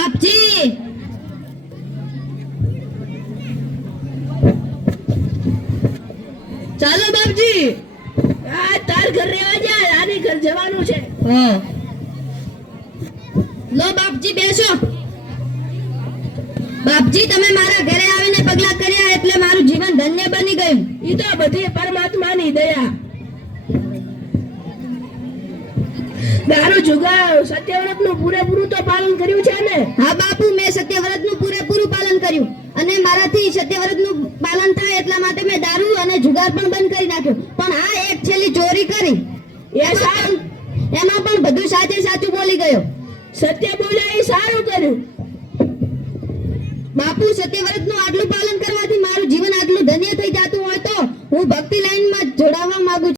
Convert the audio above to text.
બાપજી ચાલો બાપજી આ તાર ઘર રહેવા જા, આની ઘર જવાનું છે. લો બાપજી બેસો. બાપજી તમે મારા ઘરે આવીને પગલા કર્યા એટલે મારું જીવન ધન્ય બની ગયું. ઈ તો બધી પરમાત્માની દયા. દારૂ જુગાર સત્યવ્રતનું પૂરેપૂરું તો પાલન કર્યું છે ને? હા બાપુ, મેં સત્યવ્રતનું પૂરેપૂરું પાલન કર્યું અને મારાથી સત્યવ્રતનું પાલન થાય એટલા માટે મેં દારૂ અને જુગાર પણ બંધ કરી નાખ્યો. પણ આ એક છેલ્લી ચોરી કરી એમાં પણ બધું સાચે સાચું બોલી ગયો. સત્ય બોલ્યા એ સારું કર્યું. બાપુ, સત્યવ્રતનું આટલું પાલન કરવાથી મારું જીવન આટલું ધન્ય થઈ જતું હોય તો હું ભક્તિ લાઈનમાં જોડાવા માંગુ છું.